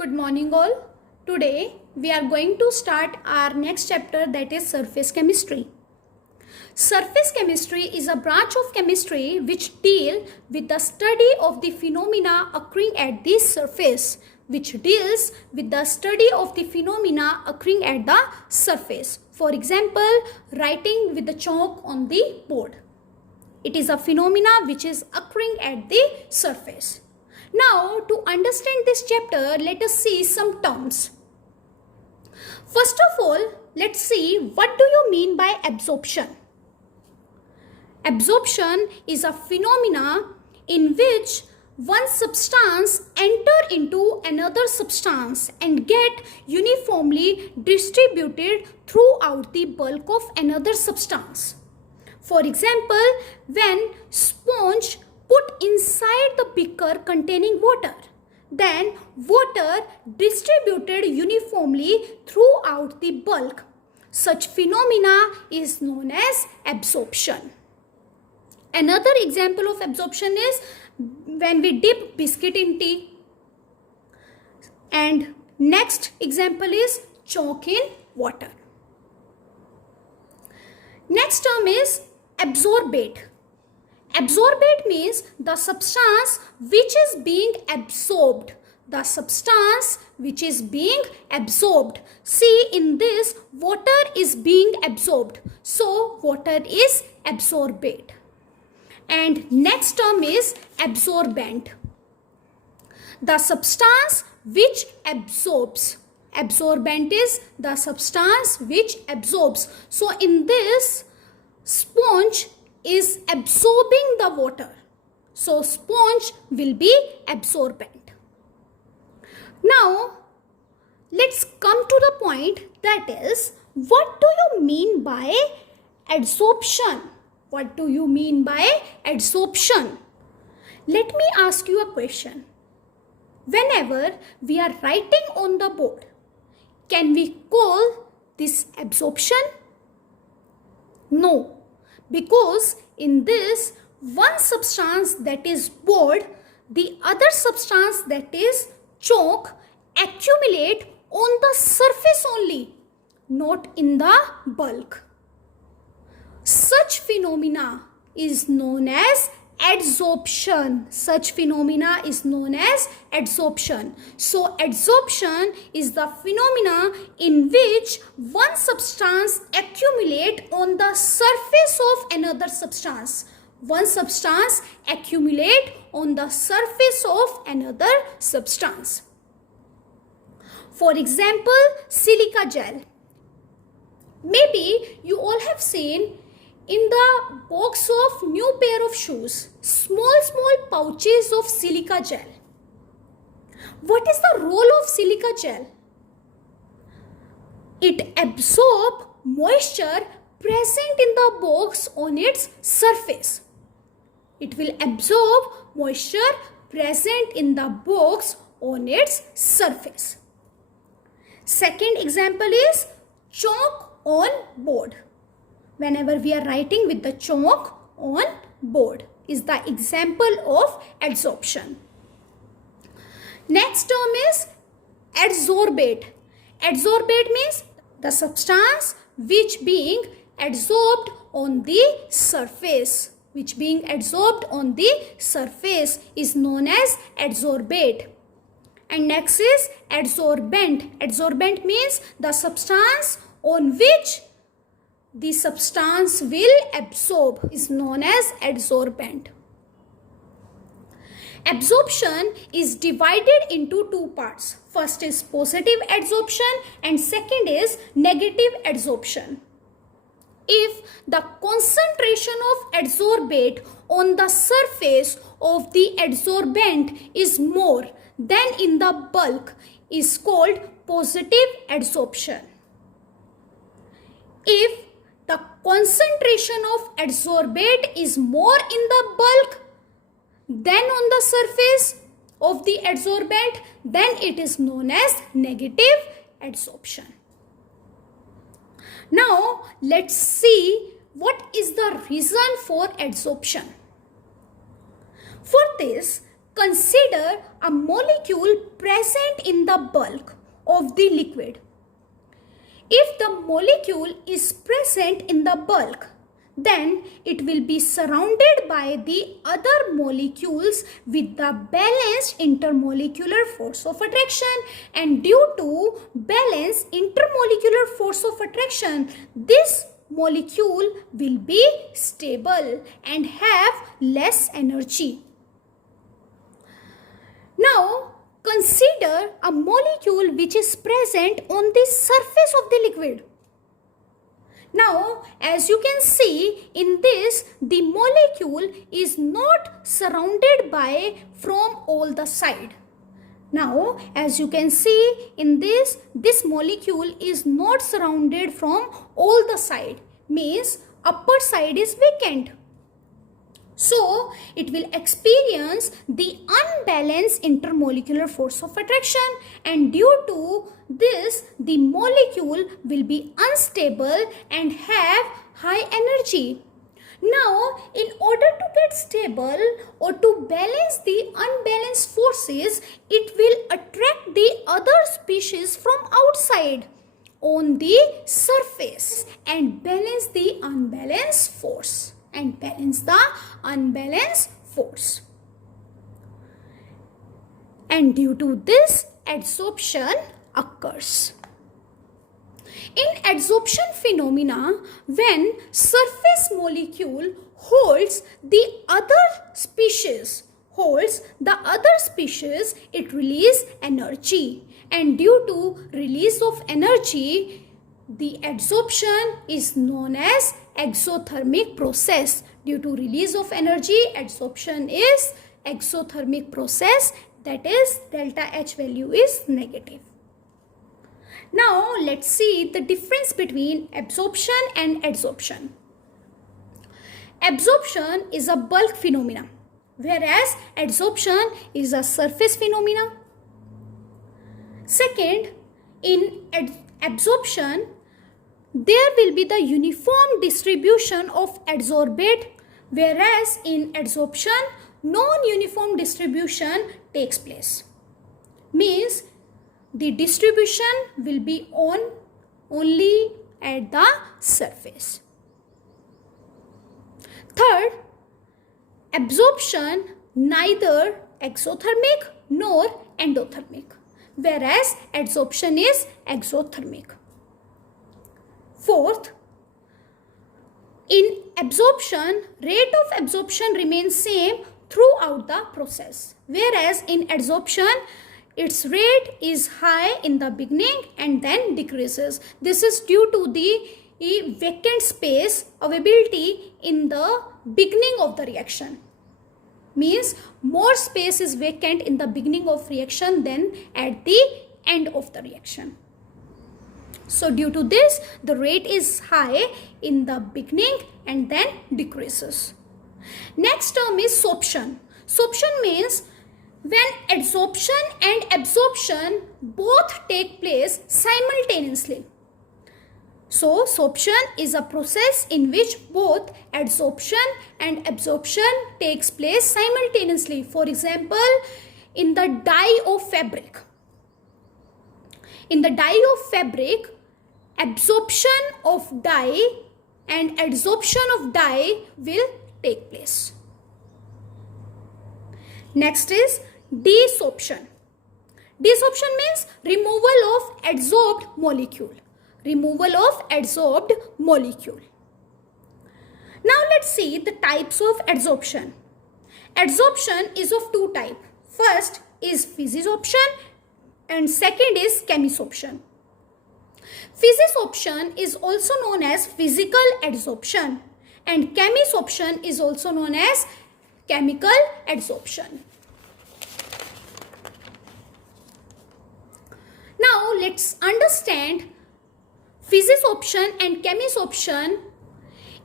Good morning all. Today we are going to start our next chapter, that is surface chemistry. Surface chemistry is a branch of chemistry which deal with the study of the phenomena occurring at the surface. For example, writing with the chalk on the board. It is a phenomena which is occurring at the surface. Now, to understand this chapter, let us see some terms. First of all, let's see what do you mean by absorption. Absorption is a phenomena in which one substance enter into another substance and get uniformly distributed throughout the bulk of another substance. For example, when sponge put inside the beaker containing water, then water distributed uniformly throughout the bulk. Such phenomena is known as absorption. Another example of absorption is when we dip biscuit in tea. And next example is chalk in water. Next term is adsorbate. Adsorbate means the substance which is being absorbed. See, in this, water is being absorbed. So, water is adsorbate. And next term is absorbent. The substance which absorbs. Absorbent is the substance which absorbs. So, in this, sponge is absorbing the water. So, sponge will be absorbent. Now, let's come to the point, that is, what do you mean by adsorption? What do you mean by adsorption? Let me ask you a question. Whenever we are writing on the board, can we call this absorption? No. Because in this, one substance, that is board, the other substance, that is chalk, accumulate on the surface only, not in the bulk. Such phenomena is known as adsorption. So, adsorption is the phenomena in which one substance accumulate on the surface of another substance. For example, silica gel. Maybe you all have seen in the box of new pair of shoes, small pouches of silica gel. What is the role of silica gel? It absorbs moisture present in the box on its surface. Second example is chalk on board. Whenever we are writing with the chalk on board is the example of adsorption. Next term is adsorbate. Adsorbate means the substance which being adsorbed on the surface. Is known as adsorbate. And next is adsorbent. Adsorbent means the substance on which the substance will absorb is known as adsorbent. Absorption is divided into two parts. First is positive adsorption and second is negative adsorption. If the concentration of adsorbate on the surface of the adsorbent is more than in the bulk, is called positive adsorption. If the concentration of adsorbate is more in the bulk than on the surface of the adsorbent, then it is known as negative adsorption. Now, let's see what is the reason for adsorption. For this, consider a molecule present in the bulk of the liquid. If the molecule is present in the bulk, then it will be surrounded by the other molecules with the balanced intermolecular force of attraction, and due to balanced intermolecular force of attraction, this molecule will be stable and have less energy. Now, consider a molecule which is present on the surface of the liquid. Now, as you can see in this, the molecule is not surrounded by from all the side. Now, as you can see in this molecule is not surrounded from all the side, means upper side is vacant. So, it will experience the unbalanced intermolecular force of attraction, and due to this, the molecule will be unstable and have high energy. Now, in order to get stable or to balance the unbalanced forces, it will attract the other species from outside on the surface and balance the unbalanced force. And balance the unbalanced force. And due to this, adsorption occurs. In adsorption phenomena, when surface molecule holds the other species, it releases energy. And due to release of energy, the adsorption is known as exothermic process. Due to release of energy, adsorption is exothermic process, that is delta H value is negative. Now let's see the difference between absorption and adsorption. Absorption is a bulk phenomena, whereas adsorption is a surface phenomena. Second, in absorption, there will be the uniform distribution of adsorbate, whereas in adsorption, non-uniform distribution takes place. Means the distribution will be only at the surface. Third, absorption neither exothermic nor endothermic, whereas adsorption is exothermic. Fourth, in absorption, rate of absorption remains same throughout the process, whereas in adsorption, its rate is high in the beginning and then decreases. This is due to the vacant space availability in the beginning of the reaction. Means more space is vacant in the beginning of reaction than at the end of the reaction. So due to this, the rate is high in the beginning and then decreases. Next term is sorption. Sorption means when adsorption and absorption both take place simultaneously. So sorption is a process in which both adsorption and absorption takes place simultaneously. For example, in the dye of fabric. In the dye of fabric, absorption of dye and adsorption of dye will take place. Next is desorption. Desorption means removal of adsorbed molecule. Removal of adsorbed molecule. Now let's see the types of adsorption. Adsorption is of two types. First is physisorption and second is chemisorption. Physisorption is also known as physical adsorption and chemisorption is also known as chemical adsorption. Now let's understand physisorption and chemisorption.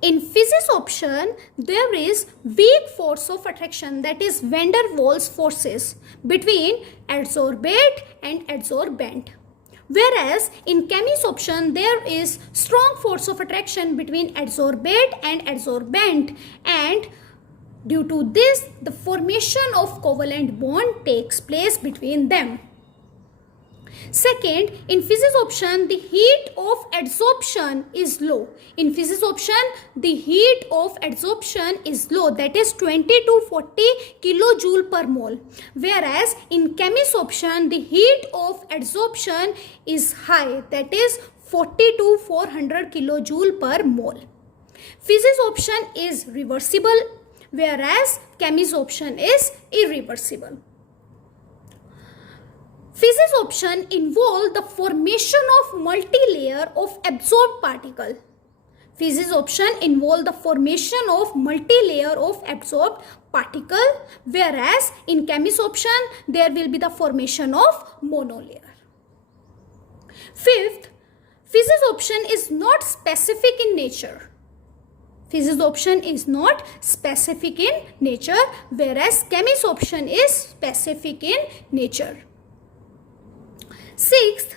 In physisorption, there is weak force of attraction, that is van der Waals forces between adsorbate and adsorbent. Whereas in chemisorption, there is strong force of attraction between adsorbate and adsorbent, and Due to this, the formation of covalent bond takes place between them. Second, in physisorption, the heat of adsorption is low. In physisorption, the heat of adsorption is low, that is 20 to 40 kilojoule per mole. Whereas in chemisorption, the heat of adsorption is high, that is 40 to 400 kilojoule per mole. Physisorption is reversible, whereas chemisorption is irreversible. Physisorption involves the formation of multi-layer of absorbed particle. Physisorption involves the formation of multi-layer of absorbed particle, whereas in chemisorption there will be the formation of monolayer. Fifth, physisorption is not specific in nature. Physisorption is not specific in nature, whereas chemisorption is specific in nature. Sixth,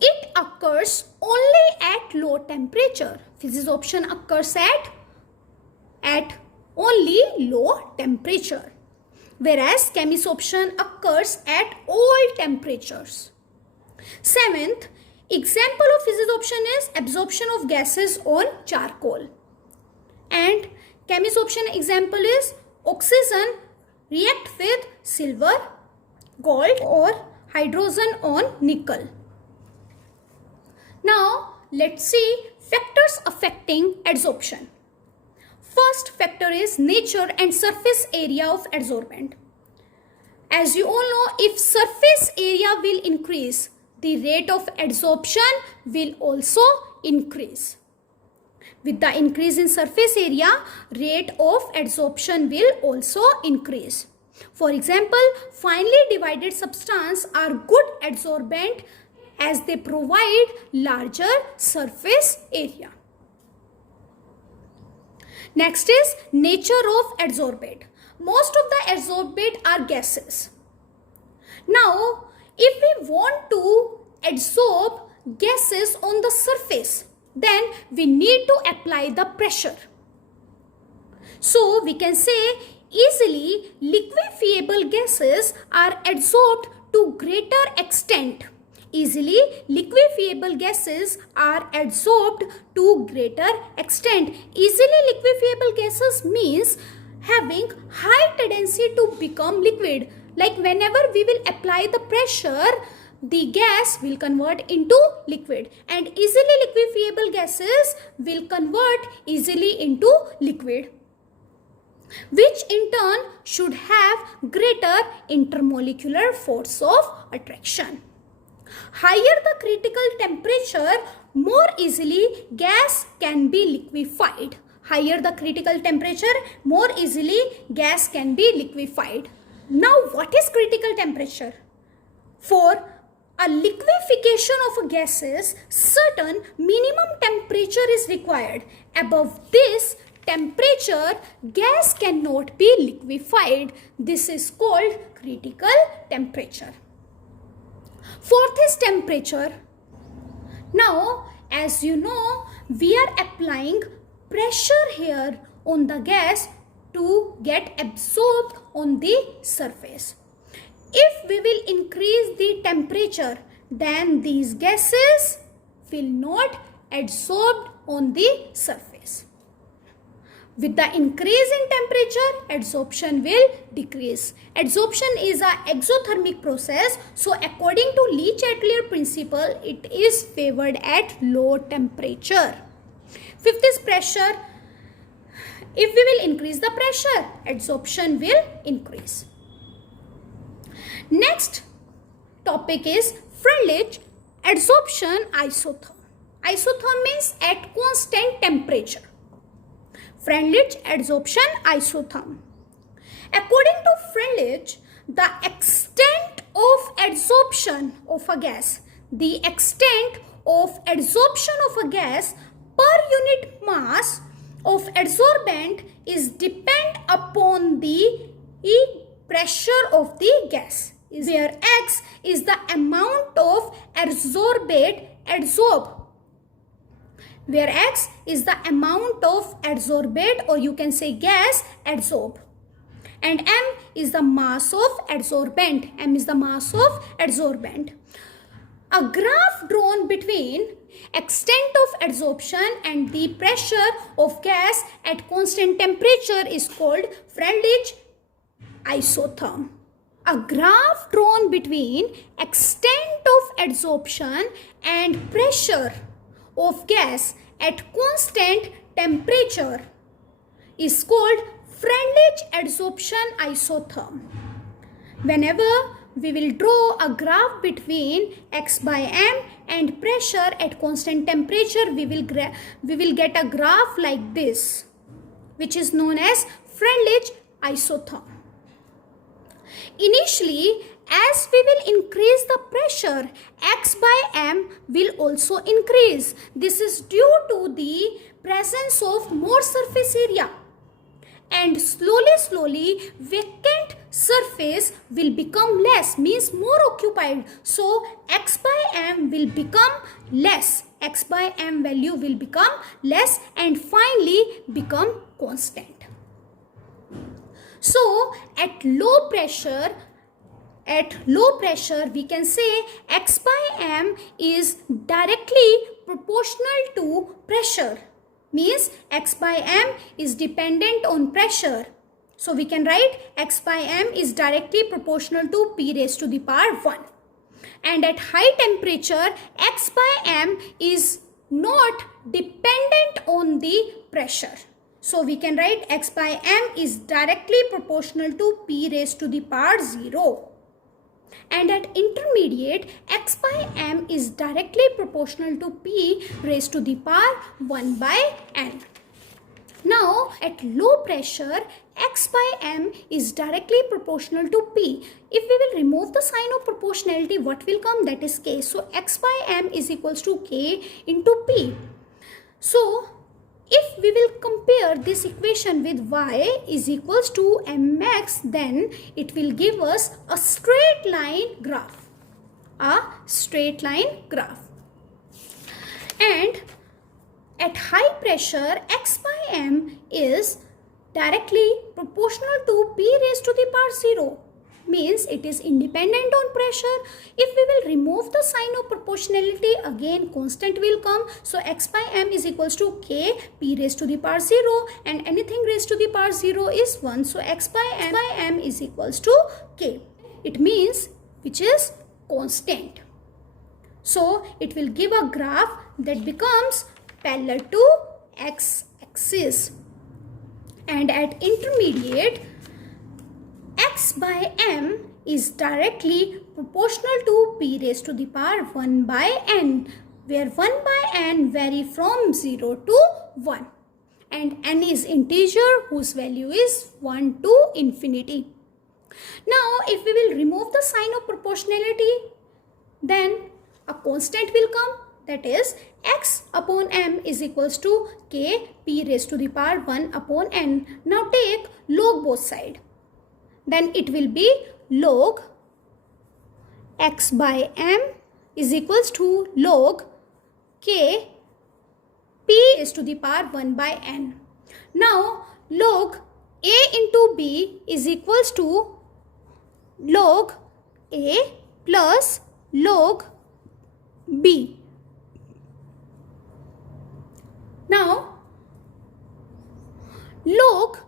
it occurs only at low temperature. Physisorption occurs at only low temperature, whereas chemisorption occurs at all temperatures. Seventh, example of physisorption is absorption of gases on charcoal. And chemisorption example is oxygen react with silver, gold or hydrogen on nickel. Now let's see factors affecting adsorption. First factor is nature and surface area of adsorbent. As you all know, if surface area will increase, the rate of adsorption will also increase. With the increase in surface area, rate of adsorption will also increase. For example, finely divided substances are good adsorbent as they provide larger surface area. Next is nature of adsorbate. Most of the adsorbate are gases. Now, if we want to adsorb gases on the surface, then we need to apply the pressure. So we can say easily liquefiable gases are adsorbed to greater extent. Easily liquefiable gases are adsorbed to greater extent. Easily liquefiable gases means having high tendency to become liquid. Like whenever we will apply the pressure, the gas will convert into liquid, and easily liquefiable gases will convert easily into liquid, which in turn should have greater intermolecular force of attraction. Higher the critical temperature, more easily gas can be liquefied. Higher the critical temperature, more easily gas can be liquefied. Now, what is critical temperature? For a liquefaction of a gases, certain minimum temperature is required. Above this temperature, gas cannot be liquefied. This is called critical temperature. Fourth is temperature. Now, as you know, we are applying pressure here on the gas to get absorbed on the surface. If we will increase the temperature, then these gases will not adsorb on the surface. With the increase in temperature, adsorption will decrease. Adsorption is an exothermic process, so according to Le-Chatelier principle, it is favored at low temperature. Fifth is pressure. If we will increase the pressure, adsorption will increase. Next topic is Freundlich adsorption isotherm. Isotherm means at constant temperature. Freundlich adsorption isotherm. According to Freundlich, the extent of adsorption of a gas, the extent of adsorption of a gas per unit mass of adsorbent is depend upon the pressure of the gas, where X is the amount of adsorbate adsorbed. where X is the amount of adsorbate, or you can say gas, adsorb. And M is the mass of adsorbent. M is the mass of adsorbent. A graph drawn between extent of adsorption and the pressure of gas at constant temperature is called Freundlich isotherm. A graph drawn between extent of adsorption and pressure of gas at constant temperature is called Freundlich adsorption isotherm. Whenever we will draw a graph between X by M and pressure at constant temperature, we will get a graph like this, which is known as Freundlich isotherm. Initially, as we will increase the pressure, X by M will also increase. This is due to the presence of more surface area. And slowly vacant surface will become less, means more occupied. So X by M will become less. X by M value will become less and finally become constant. So at low pressure we can say X by M is directly proportional to pressure. Means X by M is dependent on pressure. So we can write X by M is directly proportional to P raised to the power 1. And at high temperature, X by M is not dependent on the pressure. So we can write X by M is directly proportional to P raised to the power 0. And at intermediate, X by M is directly proportional to P raised to the power 1 by N. Now, at low pressure, X by M is directly proportional to P. If we will remove the sign of proportionality, what will come? That is K. So, X by M is equals to K into P. So, if we will compare this equation with Y is equals to mx, then it will give us a straight line graph. A straight line graph. And at high pressure, X by M is directly proportional to P raised to the power 0. Means it is independent on pressure. If we will remove the sign of proportionality, again constant will come. So X by M is equals to K P raised to the power 0, and anything raised to the power 0 is 1. So X by M is equals to K. It means which is constant. So it will give a graph that becomes parallel to X axis. And at intermediate, X by M is directly proportional to P raised to the power 1 by N, where 1 by N vary from 0 to 1. And N is integer whose value is 1 to infinity. Now, if we will remove the sign of proportionality, then a constant will come. That is, X upon M is equals to K P raised to the power 1 upon N. Now take log both sides. Then it will be log X by M is equals to log K P is to the power 1 by N. Now log A into B is equals to log A plus log B. Now log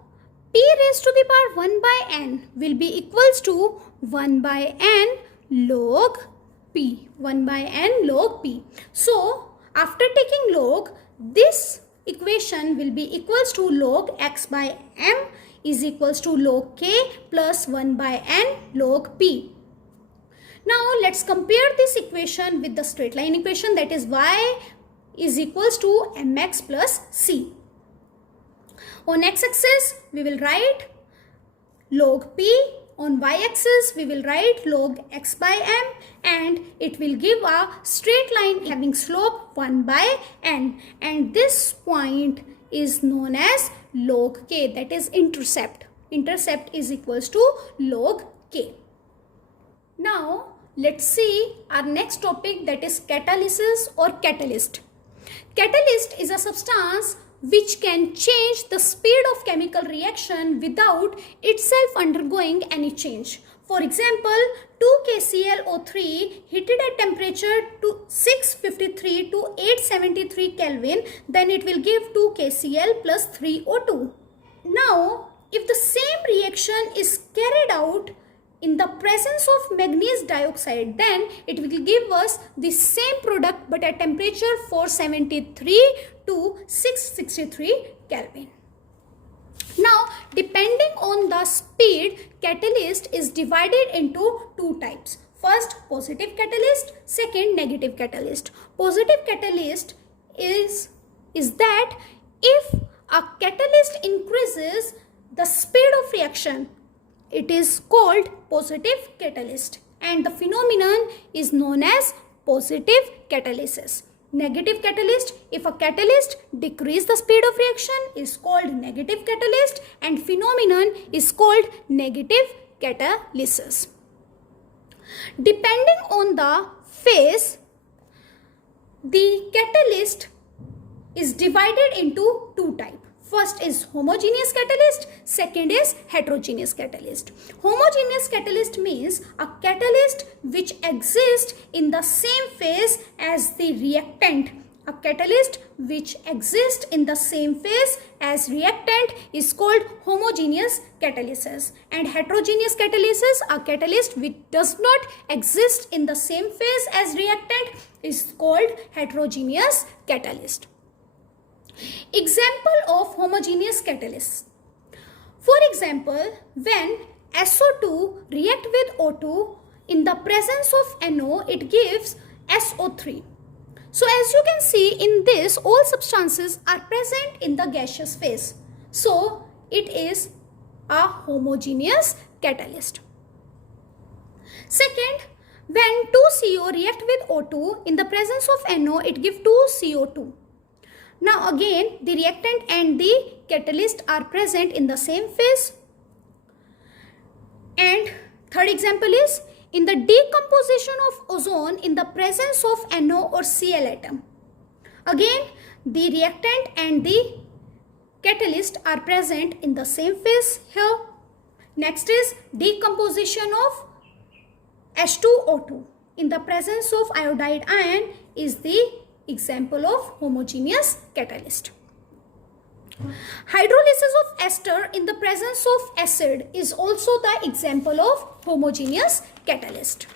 P raised to the power 1 by N will be equals to 1 by N log P. 1 by N log P. So, after taking log, this equation will be equals to log X by M is equals to log K plus 1 by N log P. Now, let's compare this equation with the straight line equation, that is Y is equals to mx plus C. On x-axis, we will write log P. On y-axis, we will write log X by M, and it will give a straight line having slope 1 by N. And this point is known as log K, that is intercept. Intercept is equals to log K. Now, let's see our next topic, that is catalysis or catalyst. Catalyst is a substance which can change the speed of chemical reaction without itself undergoing any change. For example, 2KClO3 heated at temperature to 653 to 873 Kelvin, then it will give 2KCl plus 3O2. Now, if the same reaction is carried out in the presence of manganese dioxide, then it will give us the same product but at temperature 473 to 663 Kelvin. Now, depending on the speed, catalyst is divided into two types. First, positive catalyst, second, negative catalyst. Positive catalyst is that if a catalyst increases the speed of reaction, it is called positive catalyst, and the phenomenon is known as positive catalysis. Negative catalyst, if a catalyst decreases the speed of reaction, is called negative catalyst, and phenomenon is called negative catalysis. Depending on the phase, the catalyst is divided into two types. First is homogeneous catalyst, second is heterogeneous catalyst. Homogeneous catalyst means a catalyst which exists in the same phase as the reactant. A catalyst which exists in the same phase as reactant is called homogeneous catalysis. And heterogeneous catalysis, a catalyst which does not exist in the same phase as reactant, is called heterogeneous catalyst. Example of homogeneous catalysts. For example, when SO2 react with O2 in the presence of NO, it gives SO3. So as you can see in this, all substances are present in the gaseous phase. So it is a homogeneous catalyst. Second, when 2CO react with O2 in the presence of NO, it gives 2CO2. Now again, the reactant and the catalyst are present in the same phase. And third example is in the decomposition of ozone in the presence of NO or Cl atom. Again, the reactant and the catalyst are present in the same phase here. Next is decomposition of H2O2 in the presence of iodide ion is the example of homogeneous catalyst. Hydrolysis of ester in the presence of acid is also the example of homogeneous catalyst.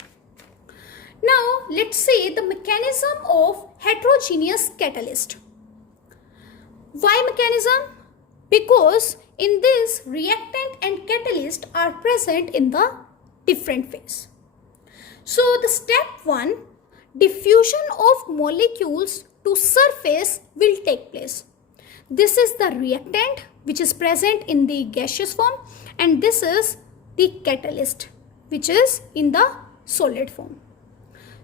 Now let's see the mechanism of heterogeneous catalyst. Why mechanism? Because in this reactant and catalyst are present in the different phase. So the step 1, diffusion of molecules to surface will take place. This is the reactant which is present in the gaseous form, and this is the catalyst which is in the solid form.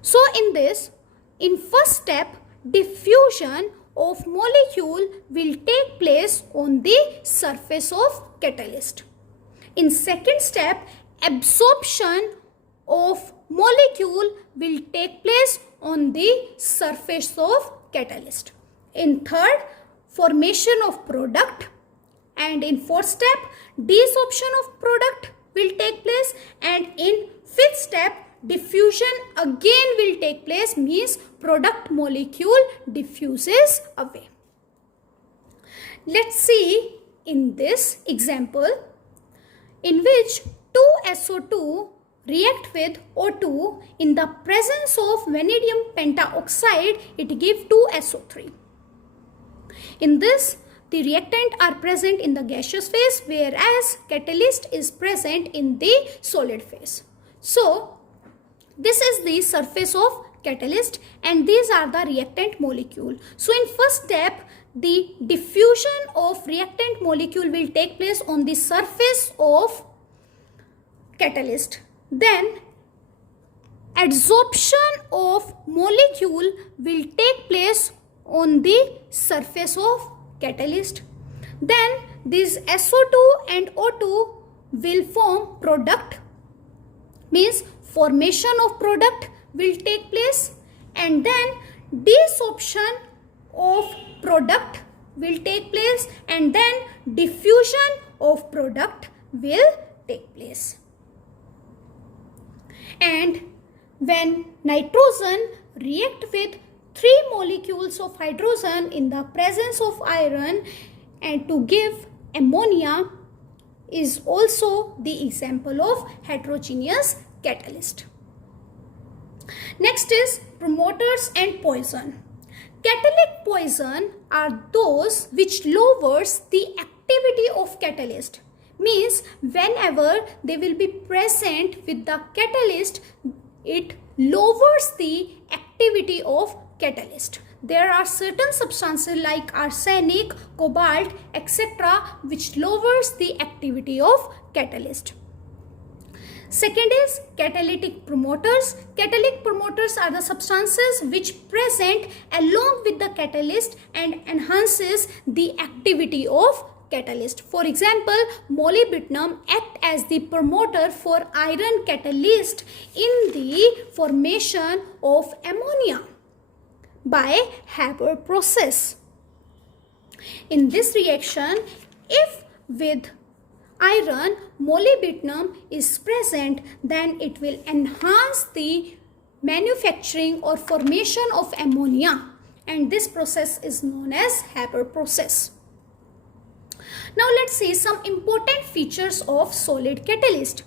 So in this, in first step, diffusion of molecule will take place on the surface of catalyst. In second step, absorption of molecule will take place on the surface of catalyst. In third, formation of product, and in fourth step, desorption of product will take place, and in fifth step, diffusion again will take place, means product molecule diffuses away. Let's see in this example in which 2SO2 react with O2 in the presence of vanadium pentaoxide, it gives 2SO3. In this, the reactant are present in the gaseous phase, whereas catalyst is present in the solid phase. So this is the surface of catalyst and these are the reactant molecule. So in first step, the diffusion of reactant molecule will take place on the surface of catalyst. Then adsorption of molecule will take place on the surface of catalyst. Then this SO2 and O2 will form product, means formation of product will take place, and then desorption of product will take place, and then diffusion of product will take place. And when nitrogen react with 3 molecules of hydrogen in the presence of iron and to give ammonia is also the example of heterogeneous catalyst. Next is promoters and poison. Catalytic poison are those which lowers the activity of catalyst. Means whenever they will be present with the catalyst, it lowers the activity of catalyst. There are certain substances like arsenic, cobalt, etc. which lowers the activity of catalyst. Second is catalytic promoters. Catalytic promoters are the substances which present along with the catalyst and enhances the activity of catalyst. For example, molybdenum act as the promoter for iron catalyst in the formation of ammonia by Haber process. In this reaction, if with iron molybdenum is present, then it will enhance the manufacturing or formation of ammonia, and this process is known as Haber process. Now let's see some important features of solid catalyst.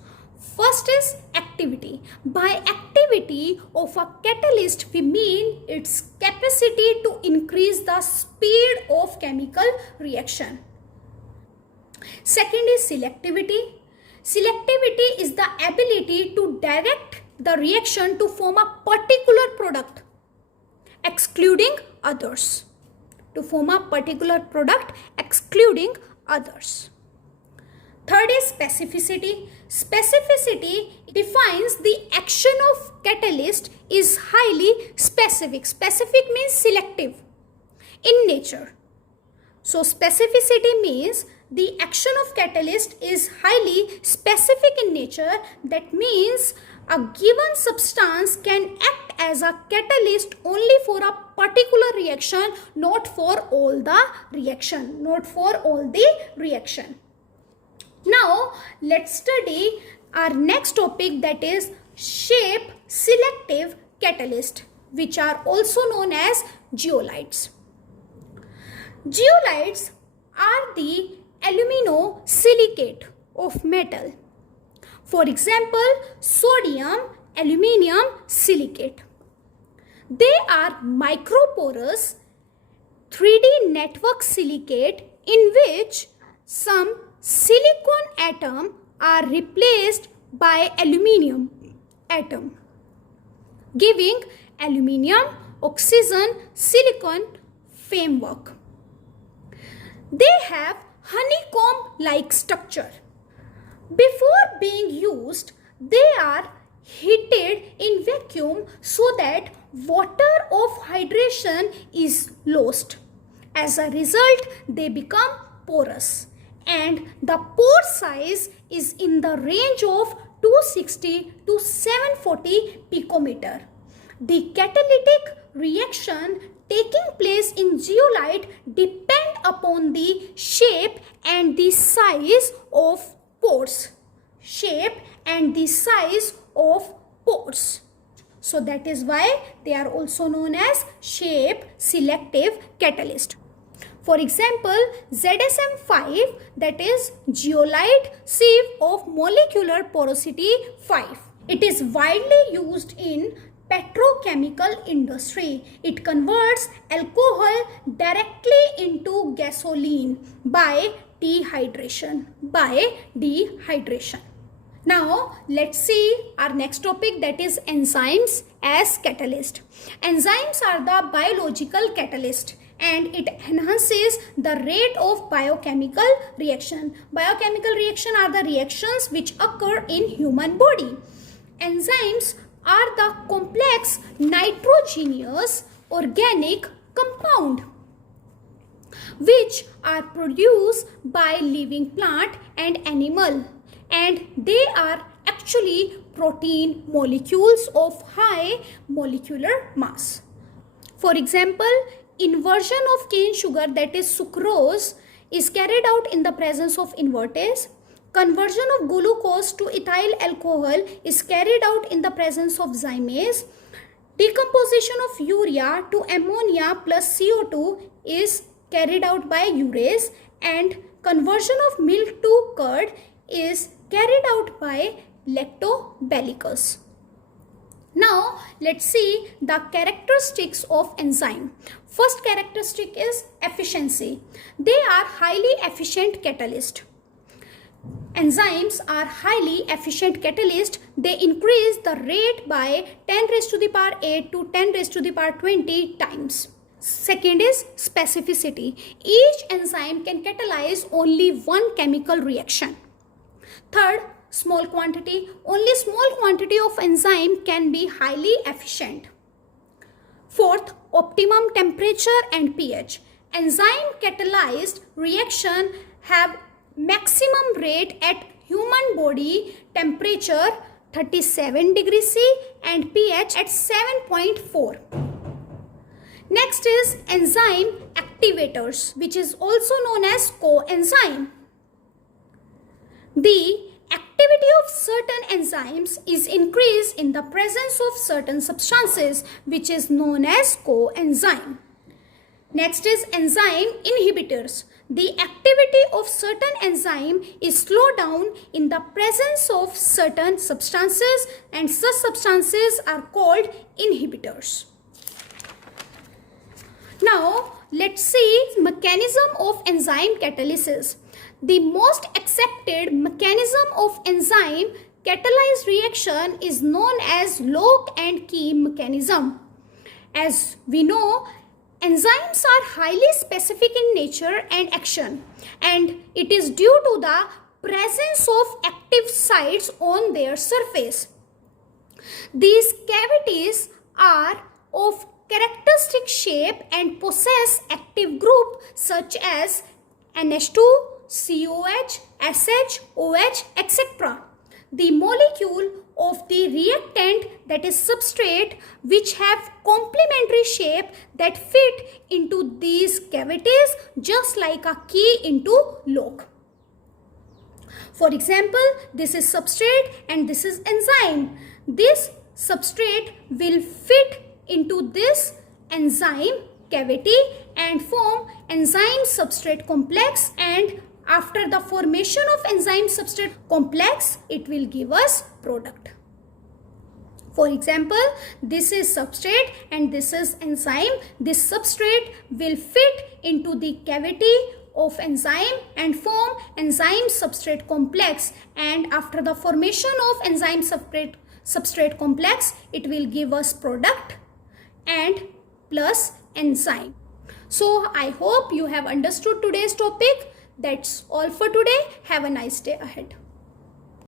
First is activity. By activity of a catalyst, we mean its capacity to increase the speed of chemical reaction. Second is selectivity. Selectivity is the ability to direct the reaction to form a particular product, excluding others. To form a particular product, excluding others. Third is specificity. Specificity defines the action of catalyst is highly specific. Specific means selective in nature. So specificity means the action of catalyst is highly specific in nature. That means a given substance can act as a catalyst only for a particular reaction, not for all the reaction. Now let's study our next topic, that is shape selective catalyst, which are also known as zeolites. Zeolites are the aluminosilicate of metal. For example, sodium aluminium silicate. They are microporous 3D network silicate in which some silicon atom are replaced by aluminium atom, giving aluminium oxygen silicon framework. They have honeycomb-like structure. Before being used, they are heated in vacuum so that water of hydration is lost. As a result, they become porous, and the pore size is in the range of 260 to 740 picometer. The catalytic reaction taking place in zeolite depend upon the shape and the size of pores. So that is why they are also known as shape selective catalyst. For example, ZSM5, that is zeolite sieve of molecular porosity 5. It is widely used in petrochemical industry. It converts alcohol directly into gasoline by dehydration. Now let's see our next topic, that is enzymes as catalyst. Enzymes are the biological catalyst and it enhances the rate of biochemical reaction. Biochemical reaction are the reactions which occur in human body. Enzymes are the complex nitrogenous organic compound which are produced by living plant and animal, and they are actually protein molecules of high molecular mass. For example, inversion of cane sugar, that is sucrose, is carried out in the presence of invertase. Conversion of glucose to ethyl alcohol is carried out in the presence of zymase. Decomposition of urea to ammonia plus CO2 is carried out by urease, and conversion of milk to curd is carried out by lactobacillus. Now let's see the characteristics of enzyme. First characteristic is efficiency. They are highly efficient catalyst. Enzymes are highly efficient catalyst. They increase the rate by 10 raised to the power 8 to 10 raised to the power 20 times. Second is specificity. Each enzyme can catalyze only one chemical reaction. Third, small quantity. Only small quantity of enzyme can be highly efficient. Fourth, optimum temperature and pH. Enzyme catalyzed reaction have maximum rate at human body temperature 37 degrees C and pH at 7.4. Next is enzyme activators, which is also known as coenzyme. The activity of certain enzymes is increased in the presence of certain substances, which is known as coenzyme. Next is enzyme inhibitors. The activity of certain enzyme is slowed down in the presence of certain substances, and such substances are called inhibitors. Now let's see mechanism of enzyme catalysis. The most accepted mechanism of enzyme catalyzed reaction is known as lock and key mechanism. As we know, enzymes are highly specific in nature and action, and it is due to the presence of active sites on their surface. These cavities are of characteristic shape and possess active group such as NH2, COH, SH, OH, etc. The molecule of the reactant, that is substrate, which have complementary shape that fit into these cavities just like a key into lock. For example, this is substrate and this is enzyme. This substrate will fit into this enzyme cavity and form enzyme substrate complex, and after the formation of enzyme substrate complex, it will give us product. For example, this is substrate and this is enzyme. This substrate will fit into the cavity of enzyme and form enzyme substrate complex, and after the formation of enzyme substrate complex, it will give us product and plus enzyme. So I hope you have understood today's topic. That's all for today. Have a nice day ahead.